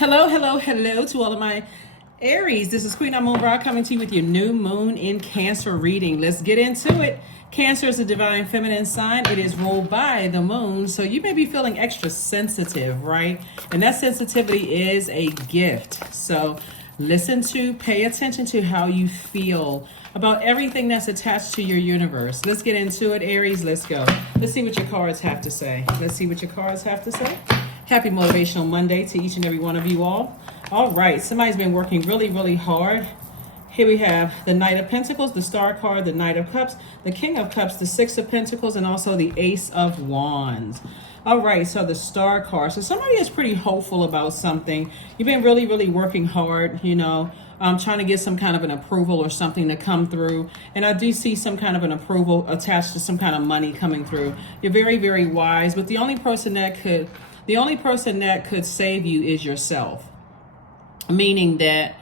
Hello, hello, hello to all of my Aries. This is Queen Amun Ra coming to you with your new moon in Cancer reading. Let's get into it. Cancer is a divine feminine sign. It is ruled by the moon. So you may be feeling extra sensitive, right? And that sensitivity is a gift. So pay attention to how you feel about everything that's attached to your universe. Let's get into it, Aries. Let's go. Let's see what your cards have to say. Happy Motivational Monday to each and every one of you all. All right, somebody's been working really, really hard. Here we have the Knight of Pentacles, the Star card, the Knight of Cups, the King of Cups, the Six of Pentacles, and also the Ace of Wands. All right, so the Star card. So somebody is pretty hopeful about something. You've been really, really working hard, trying to get some kind of an approval or something to come through. And I do see some kind of an approval attached to some kind of money coming through. You're very, very wise, but the only person that could save you is yourself. Meaning that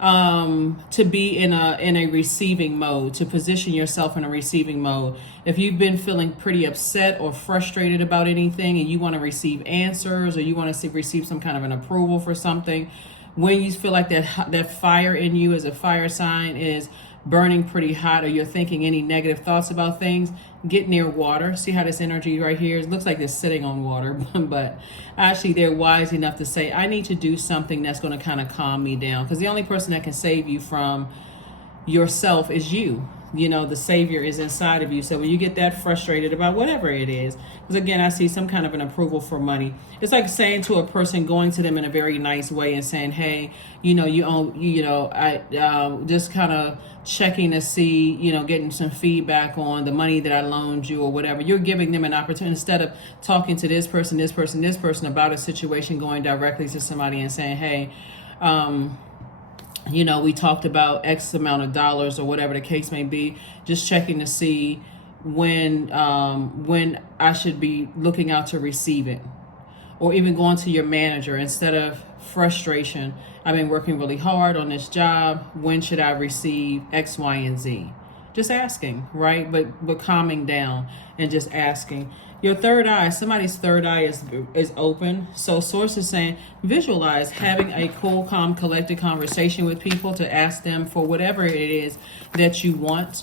to be in a receiving mode, to position yourself in a receiving mode. If you've been feeling pretty upset or frustrated about anything and you want to receive answers or you want to receive some kind of an approval for something, when you feel like that fire in you as a fire sign is burning pretty hot, or you're thinking any negative thoughts about things, get near water. See how this energy right here, it looks like they're sitting on water, but actually they're wise enough to say, I need to do something that's going to kind of calm me down, because the only person that can save you from yourself is you. The savior is inside of you. So when you get that frustrated about whatever it is, because again, I see some kind of an approval for money. It's like saying to a person, going to them in a very nice way and saying, hey, just kind of checking to see, getting some feedback on the money that I loaned you or whatever. You're giving them an opportunity instead of talking to this person about a situation, going directly to somebody and saying, hey, we talked about X amount of dollars or whatever the case may be, just checking to see when I should be looking out to receive it. Or even going to your manager instead of frustration. I've been working really hard on this job. When should I receive X, Y, and Z? Just asking, right? But calming down and just asking. Your third eye, somebody's third eye is open. So source is saying, visualize having a cool, calm, collected conversation with people to ask them for whatever it is that you want,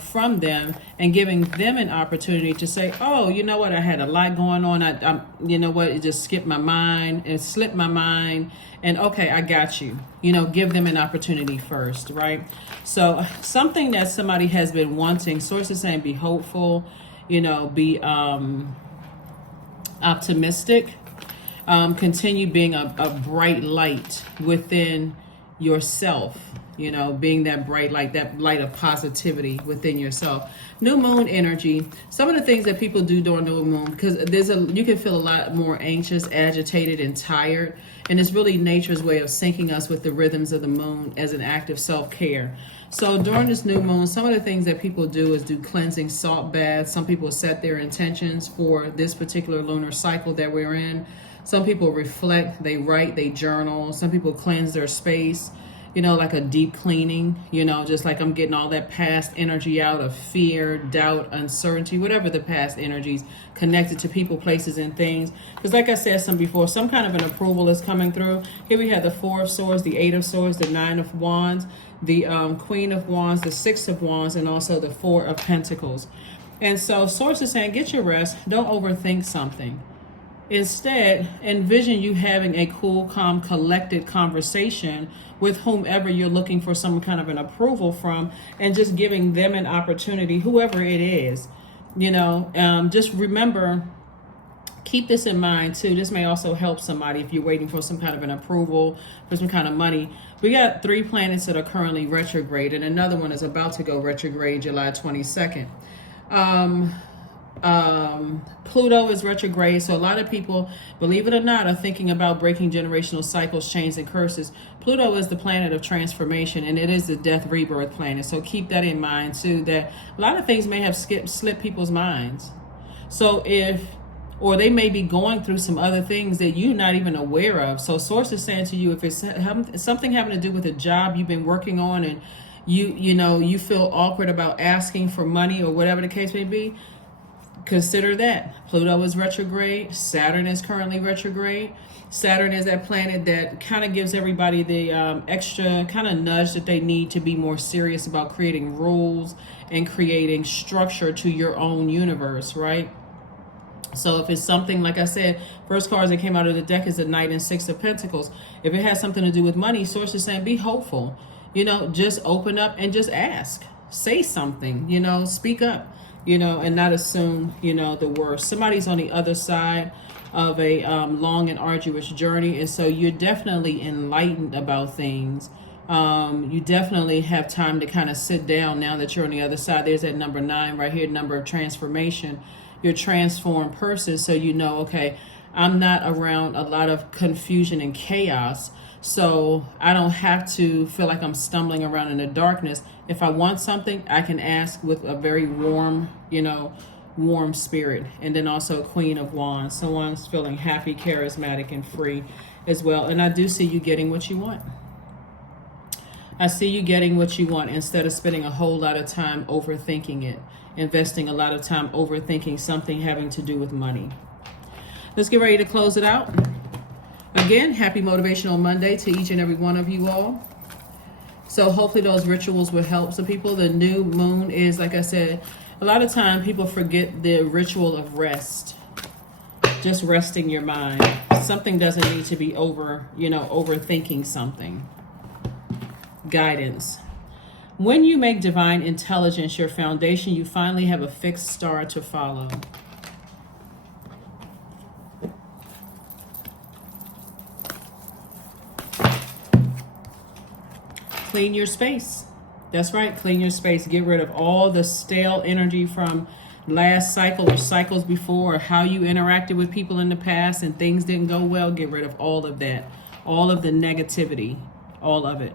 from them, and giving them an opportunity to say, oh, you know what, I had a lot going on. It just slipped my mind, and okay, I got you. Give them an opportunity first, right? So something that somebody has been wanting, source is saying, be hopeful, be optimistic, continue being a bright light within yourself, being that bright light, that light of positivity within yourself. New moon energy. Some of the things that people do during new moon, because you can feel a lot more anxious, agitated, and tired. And it's really nature's way of syncing us with the rhythms of the moon as an act of self-care. So during this new moon, some of the things that people do is do cleansing salt baths. Some people set their intentions for this particular lunar cycle that we're in. Some people reflect, they write, they journal. Some people cleanse their space, like a deep cleaning, just like I'm getting all that past energy out of fear, doubt, uncertainty, whatever the past energies connected to people, places, and things. Because like I said before, some kind of an approval is coming through. Here we have the Four of Swords, the Eight of Swords, the Nine of Wands, the Queen of Wands, the Six of Wands, and also the Four of Pentacles. And so source is saying, get your rest. Don't overthink something. Instead, envision you having a cool, calm, collected conversation with whomever you're looking for some kind of an approval from, and just giving them an opportunity, whoever it is. Just remember, keep this in mind too. This may also help somebody if you're waiting for some kind of an approval, for some kind of money. We got 3 planets that are currently retrograde, and another one is about to go retrograde July 22nd. Pluto is retrograde, so a lot of people, believe it or not, are thinking about breaking generational cycles, chains, and curses. Pluto is the planet of transformation, and it is the death rebirth planet. So keep that in mind too, that a lot of things may have slipped people's minds. So or they may be going through some other things that you're not even aware of. So source is saying to you, if it's something having to do with a job you've been working on, and you feel awkward about asking for money or whatever the case may be, consider that. Pluto is retrograde. Saturn is currently retrograde. Saturn is that planet that kind of gives everybody the extra kind of nudge that they need to be more serious about creating rules and creating structure to your own universe, right? So if it's something, like I said, first cards that came out of the deck is the Knight and Six of Pentacles. If it has something to do with money, Source is saying be hopeful. You know, just open up and just ask. Say something, you know, speak up, you know, and not assume, you know, the worst. Somebody's on the other side of a long and arduous journey, and so you're definitely enlightened about things. You definitely have time to kind of sit down now that you're on the other side. There's that number 9 right here, number of transformation. You're a transformed person, so you know, okay, I'm not around a lot of confusion and chaos, so I don't have to feel like I'm stumbling around in the darkness. If I want something, I can ask with a very warm, you know, warm spirit. And then also Queen of Wands. Someone's feeling happy, charismatic, and free as well. And I do see you getting what you want. I see you getting what you want instead of spending a whole lot of time overthinking it, investing a lot of time overthinking something having to do with money. Let's get ready to close it out. Again, happy Motivational Monday to each and every one of you all. So hopefully those rituals will help some people. The new moon is, like I said, a lot of time people forget the ritual of rest. Just resting your mind. Something doesn't need to be overthinking something. Guidance. When you make divine intelligence your foundation, you finally have a fixed star to follow. Clean your space. That's right, clean your space. Get rid of all the stale energy from last cycle or cycles before, or how you interacted with people in the past and things didn't go well. Get rid of all of that, all of the negativity, all of it.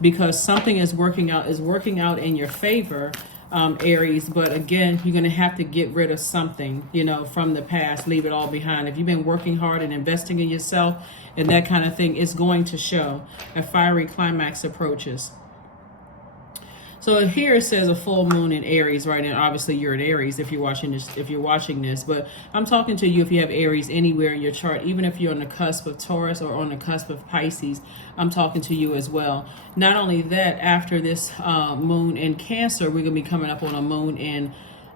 Because something is working out in your favor, Aries. But again, you're going to have to get rid of something, you know, from the past. Leave it all behind. If you've been working hard and investing in yourself and that kind of thing, it's going to show. A fiery climax approaches. So here it says a full moon in Aries, right? And obviously you're in Aries if you're watching this. But I'm talking to you if you have Aries anywhere in your chart, even if you're on the cusp of Taurus or on the cusp of Pisces, I'm talking to you as well. Not only that, after this moon in Cancer, we're going to be coming up on a moon in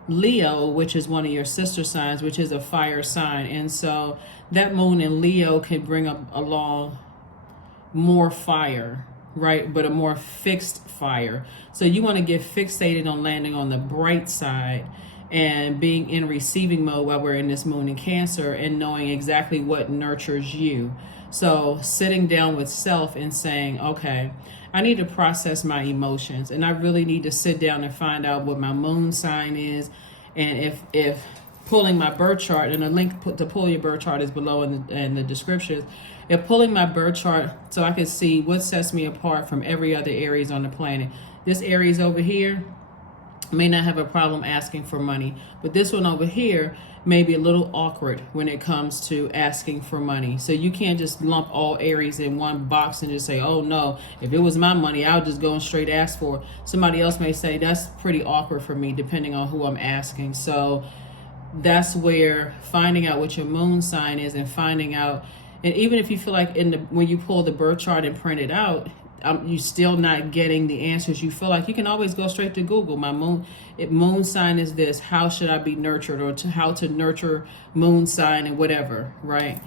Leo, which is one of your sister signs, which is a fire sign. And so that moon in Leo can bring along more fire, right? But a more fixed fire. So you want to get fixated on landing on the bright side and being in receiving mode while we're in this moon in Cancer, and knowing exactly what nurtures you. So sitting down with self and saying, okay, I need to process my emotions, and I really need to sit down and find out what my moon sign is. And if pulling my birth chart, and a link to pull your birth chart is below in the description. If pulling my birth chart so I can see what sets me apart from every other Aries on the planet. This Aries over here may not have a problem asking for money, but this one over here may be a little awkward when it comes to asking for money. So you can't just lump all Aries in one box and just say, oh no, if it was my money, I'll just go and straight ask for it. Somebody else may say, that's pretty awkward for me, depending on who I'm asking. So that's where finding out what your moon sign is, and finding out, and even if you feel like when you pull the birth chart and print it out, you're still not getting the answers, you feel like, you can always go straight to Google. My moon sign is this. How should I be nurtured? Or how to nurture moon sign and whatever, right?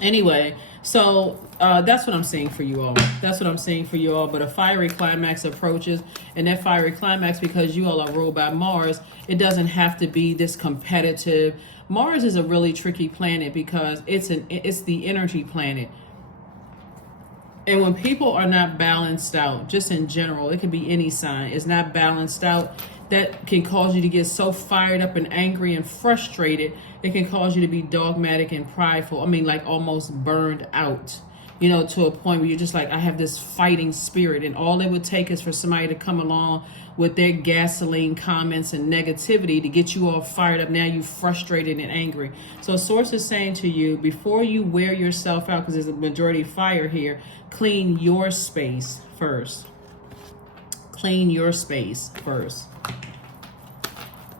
Anyway, so that's what I'm seeing for you all. That's what I'm seeing for you all. But a fiery climax approaches, and that fiery climax, because you all are ruled by Mars, it doesn't have to be this competitive. Mars is a really tricky planet because it's the energy planet. And when people are not balanced out, just in general, it could be any sign, is not balanced out, that can cause you to get so fired up and angry and frustrated. It can cause you to be dogmatic and prideful. I mean, like almost burned out, you know, to a point where you're just like, I have this fighting spirit. And all it would take is for somebody to come along with their gasoline comments and negativity to get you all fired up. Now you're frustrated and angry. So Source is saying to you, before you wear yourself out, because there's a majority fire here, clean your space first. Clean your space first.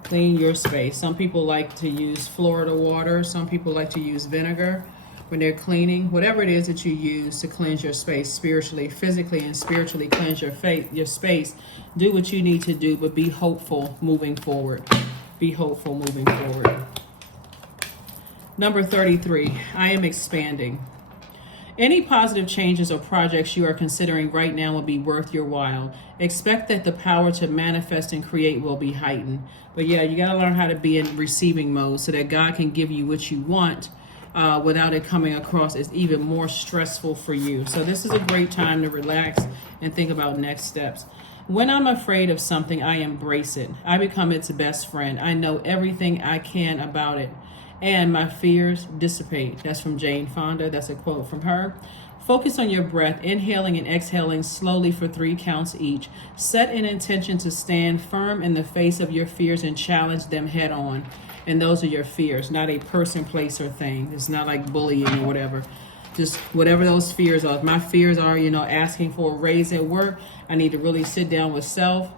Clean your space. Some people like to use Florida water. Some people like to use vinegar when they're cleaning. Whatever it is that you use to cleanse your space spiritually, physically, and spiritually cleanse your space, do what you need to do, but be hopeful moving forward. Be hopeful moving forward. Number 33, I am expanding. Any positive changes or projects you are considering right now will be worth your while. Expect that the power to manifest and create will be heightened. But yeah, you got to learn how to be in receiving mode so that God can give you what you want without it coming across as even more stressful for you. So this is a great time to relax and think about next steps. When I'm afraid of something, I embrace it. I become its best friend. I know everything I can about it, and my fears dissipate. That's from Jane Fonda. That's a quote from her. Focus on your breath, inhaling and exhaling slowly for 3 counts each. Set an intention to stand firm in the face of your fears and challenge them head on. And those are your fears, not a person, place, or thing. It's not like bullying or whatever. Just whatever those fears are. If my fears are, asking for a raise at work, I need to really sit down with self.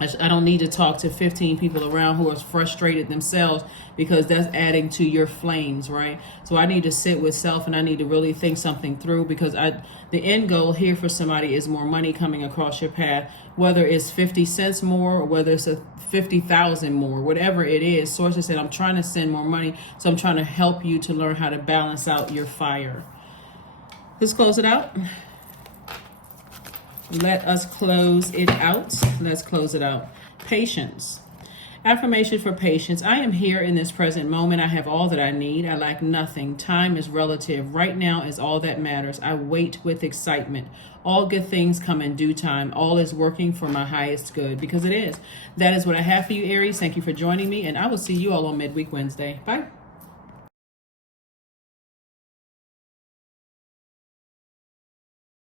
I don't need to talk to 15 people around who are frustrated themselves, because that's adding to your flames, right? So I need to sit with self, and I need to really think something through, because the end goal here for somebody is more money coming across your path, whether it's 50 cents more or whether it's 50,000 more, whatever it is. Sources said, I'm trying to send more money, so I'm trying to help you to learn how to balance out your fire. Let's close it out. Let us close it out. Let's close it out. Patience. Affirmation for patience. I am here in this present moment. I have all that I need. I lack nothing. Time is relative. Right now is all that matters. I wait with excitement. All good things come in due time. All is working for my highest good, because it is. That is what I have for you, Aries. Thank you for joining me, and I will see you all on Midweek Wednesday. Bye.